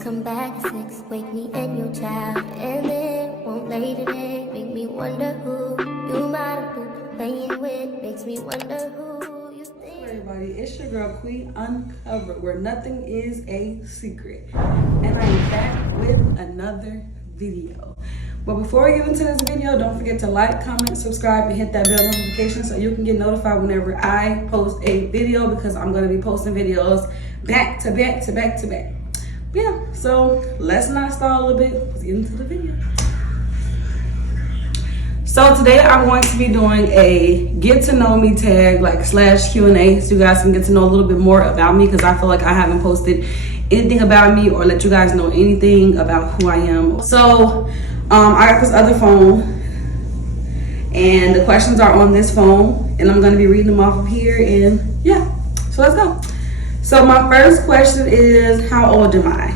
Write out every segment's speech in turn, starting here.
come back at 6, wake me and your child, and then won't lay today, make me wonder who you might have been playing with, makes me wonder who you think. Hey everybody, it's your girl Queen Uncovered, where nothing is a secret, and I am back with another video. But before we get into this video, don't forget to like, comment, subscribe, and hit that bell notification so you can get notified whenever I post a video, because I'm going to be posting videos back to back to back to back. Yeah, so let's not stall a little bit. Let's get into the video. So today I'm going to be doing a get to know me tag, like / Q&A, so you guys can get to know a little bit more about me, because I feel like I haven't posted anything about me or let you guys know anything about who I am. So I got this other phone, and the questions are on this phone, and I'm going to be reading them off of here, and yeah, so let's go. So my first question is, how old am I?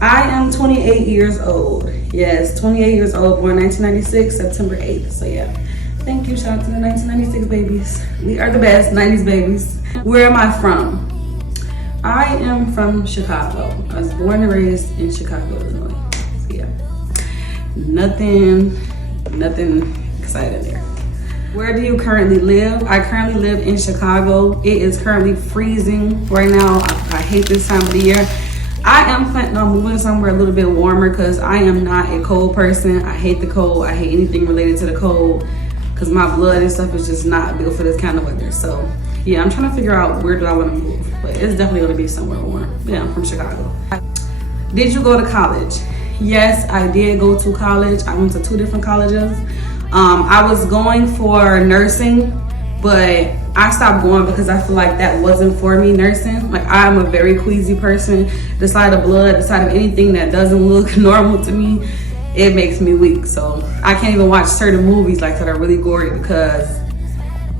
I am 28 years old. Yes, 28 years old, born 1996, September 8th. So yeah, thank you. Shout out to the 1996 babies. We are the best 90s babies. Where am I from? I am from Chicago. I was born and raised in Chicago, Illinois. So yeah, nothing exciting there. Where do you currently live? I currently live in Chicago. It is currently freezing right now. I hate this time of the year. I am planning on moving somewhere a little bit warmer, because I am not a cold person. I hate the cold. I hate anything related to the cold, because my blood and stuff is just not built for this kind of weather. So yeah, I'm trying to figure out where do I want to move, but it's definitely going to be somewhere warm. Yeah, I'm from Chicago. Did you go to college? Yes, I did go to college. I went to 2 different colleges. I was going for nursing, but I stopped going because I feel like that wasn't for me, nursing. Like, I'm a very queasy person. The sight of blood, the sight of anything that doesn't look normal to me, it makes me weak. So I can't even watch certain movies like that are really gory, because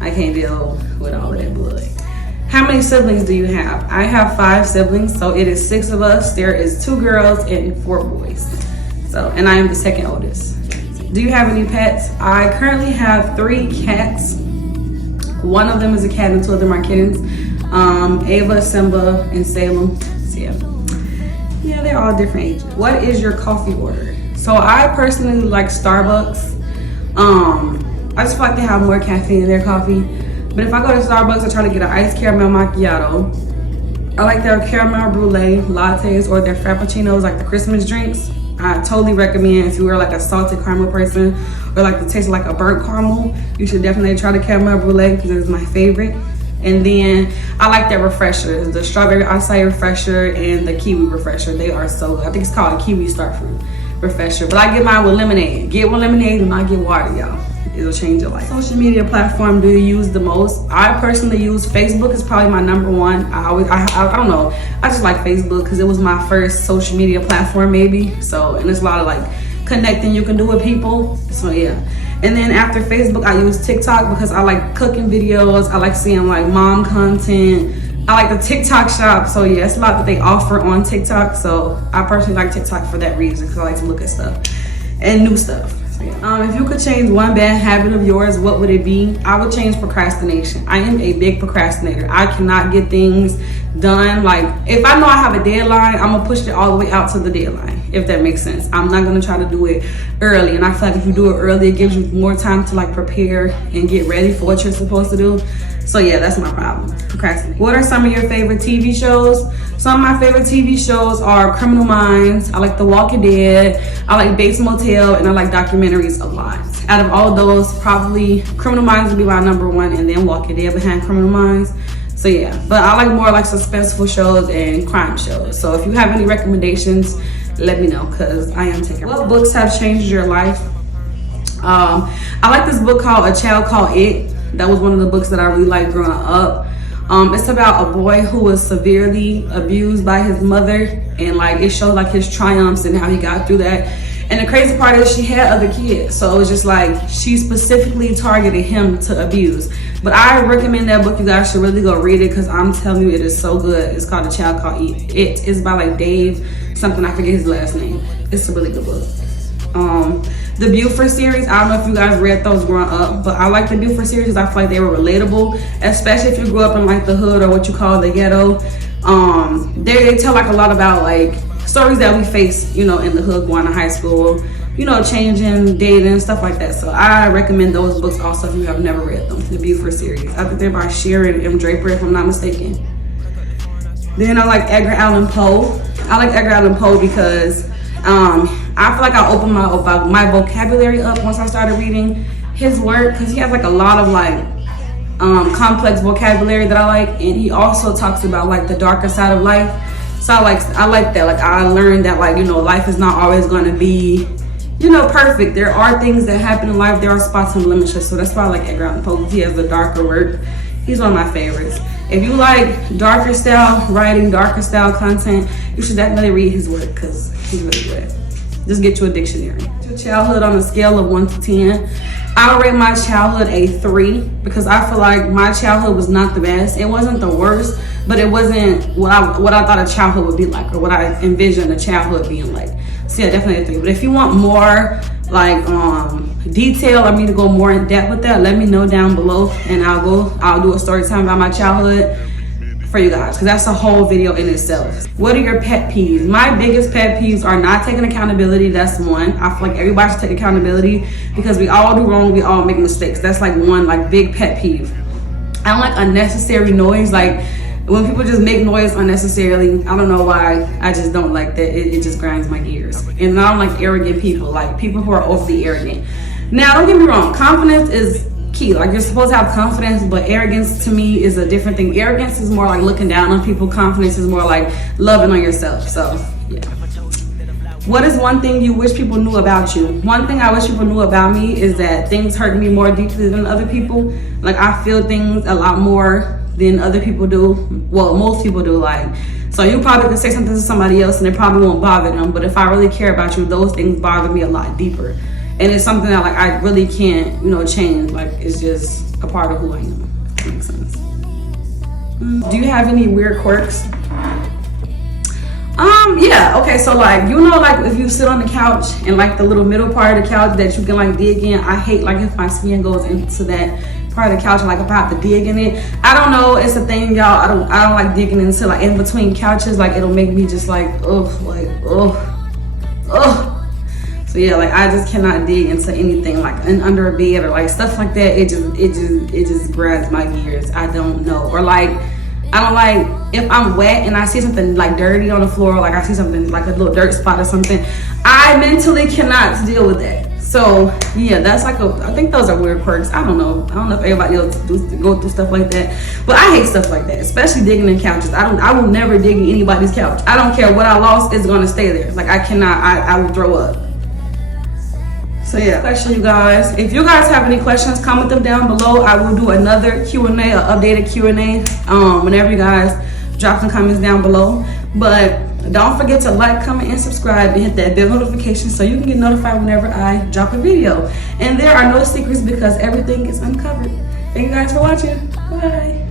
I can't deal with all of that blood. How many siblings do you have? I have 5 siblings, so it is 6 of us. There is 2 girls and 4 boys. So, and I am the second oldest. Do you have any pets? I currently have 3 cats. One of them is a cat and 2 of them are kittens. Ava, Simba, and Salem. So yeah, they're all different ages. What is your coffee order? So I personally like Starbucks. I just feel like they have more caffeine in their coffee. But if I go to Starbucks, I try to get an iced caramel macchiato. I like their caramel brulee lattes or their frappuccinos, like the Christmas drinks. I totally recommend, if you are like a salted caramel person or like the taste like a burnt caramel, you should definitely try the caramel brulee, because it's my favorite. And then I like their refreshers, the strawberry acai refresher and the kiwi refresher. They are so good. I think it's called a kiwi starfruit refresher, but I get mine with lemonade. Get with lemonade and not get water, y'all. It'll change your life. Social media platform do you use the most? I personally use Facebook. Is probably my #1. I don't know. I just like Facebook because it was my first social media platform, maybe. So, and there's a lot of like connecting you can do with people. So yeah. And then after Facebook, I use TikTok because I like cooking videos. I like seeing like mom content. I like the TikTok shop. So yeah, it's a lot that they offer on TikTok. So I personally like TikTok for that reason, because I like to look at stuff and new stuff. If you could change one bad habit of yours, what would it be? I would change procrastination. I am a big procrastinator. I cannot get things done. Like, if I know I have a deadline, I'm gonna push it all the way out to the deadline, if that makes sense. I'm not gonna try to do it early. And I feel like if you do it early, it gives you more time to like prepare and get ready for what you're supposed to do. So yeah, that's my problem, procrastinating. What are some of your favorite TV shows? Some of my favorite TV shows are Criminal Minds. I like The Walking Dead. I like Bates Motel, and I like documentaries a lot. Out of all those, probably Criminal Minds would be my #1, and then Walking Dead behind Criminal Minds. So yeah, but I like more like suspenseful shows and crime shows. So if you have any recommendations, let me know, because I am taking. What books have changed your life? I like this book called A Child Called It. That was one of the books that I really liked growing up. It's about a boy who was severely abused by his mother, and like it showed like his triumphs and how he got through that. And the crazy part is she had other kids, so it was just like she specifically targeted him to abuse. But I recommend that book. You guys should really go read it, because I'm telling you, it is so good. It's called A Child Called It. It's by like Dave something, I forget his last name. It's a really good book. The Buford series, I don't know if you guys read those growing up, but I like the Buford series because I feel like they were relatable, especially if you grew up in like the hood or what you call the ghetto. They tell like a lot about like stories that we face, you know, in the hood, going to high school, you know, changing, dating, stuff like that. So I recommend those books also if you have never read them. The Buford series. I think they're by Sharon M. Draper, if I'm not mistaken. Then I like Edgar Allan Poe. I like Edgar Allan Poe because I feel like I opened my vocabulary up once I started reading his work, because he has like a lot of like complex vocabulary that I like, and he also talks about like the darker side of life. So I like that. Like I learned that, like, you know, life is not always going to be, you know, perfect. There are things that happen in life. There are spots and blemishes. So that's why I like Edgar Allan Poe. He has the darker work. He's one of my favorites. If you like darker style writing, darker style content, you should definitely read his work because he's really good. Just get you a dictionary. Your childhood on a scale of 1 to 10. I rate my childhood a 3 because I feel like my childhood was not the best. It wasn't the worst, but it wasn't what I thought a childhood would be like, or what I envisioned a childhood being like. So yeah, definitely a 3. But if you want more like detail, or me to go more in depth with that, let me know down below, and I'll do a story time about my childhood for you guys, because that's a whole video in itself. What are your pet peeves? My biggest pet peeves are not taking accountability. That's one. I feel like everybody should take accountability because we all do wrong, we all make mistakes. That's like one like big pet peeve. I don't like unnecessary noise. Like when people just make noise unnecessarily, I don't know why. I just don't like that. It just grinds my gears. And I don't like arrogant people, like people who are overly arrogant. Now, don't get me wrong, confidence is key. Like you're supposed to have confidence, but arrogance to me is a different thing. Arrogance is more like looking down on people. Confidence is more like loving on yourself. So yeah. What is one thing you wish people knew about you? One thing I wish people knew about me is that things hurt me more deeply than other people. Like I feel things a lot more than other people do. Well, most people do. Like, so you probably can say something to somebody else and it probably won't bother them, but if I really care about you, those things bother me a lot deeper. And it's something that like I really can't, you know, change. Like it's just a part of who I am. If that makes sense. Do you have any weird quirks? Yeah, okay, so like, you know, like if you sit on the couch and like the little middle part of the couch that you can like dig in, I hate like if my skin goes into that part of the couch and like if I have to dig in it. I don't know, it's a thing, y'all. I don't like digging into like in between couches. Like it'll make me just like ugh. So yeah, like I just cannot dig into anything like under a bed or like stuff like that. It just grinds my gears. I don't know. Or like I don't like if I'm wet and I see something like dirty on the floor, like I see something like a little dirt spot or something, I mentally cannot deal with that. So yeah, that's like I think those are weird quirks. I don't know if everybody else go through stuff like that, but I hate stuff like that, especially digging in couches. I will never dig in anybody's couch. I don't care what I lost, it's gonna stay there. Like I cannot, I will throw up. So yeah, question, you guys. If you guys have any questions, comment them down below. I will do another Q&A, an updated Q&A, whenever you guys drop some comments down below. But don't forget to like, comment, and subscribe, and hit that bell notification so you can get notified whenever I drop a video. And there are no secrets because everything is uncovered. Thank you guys for watching. Bye.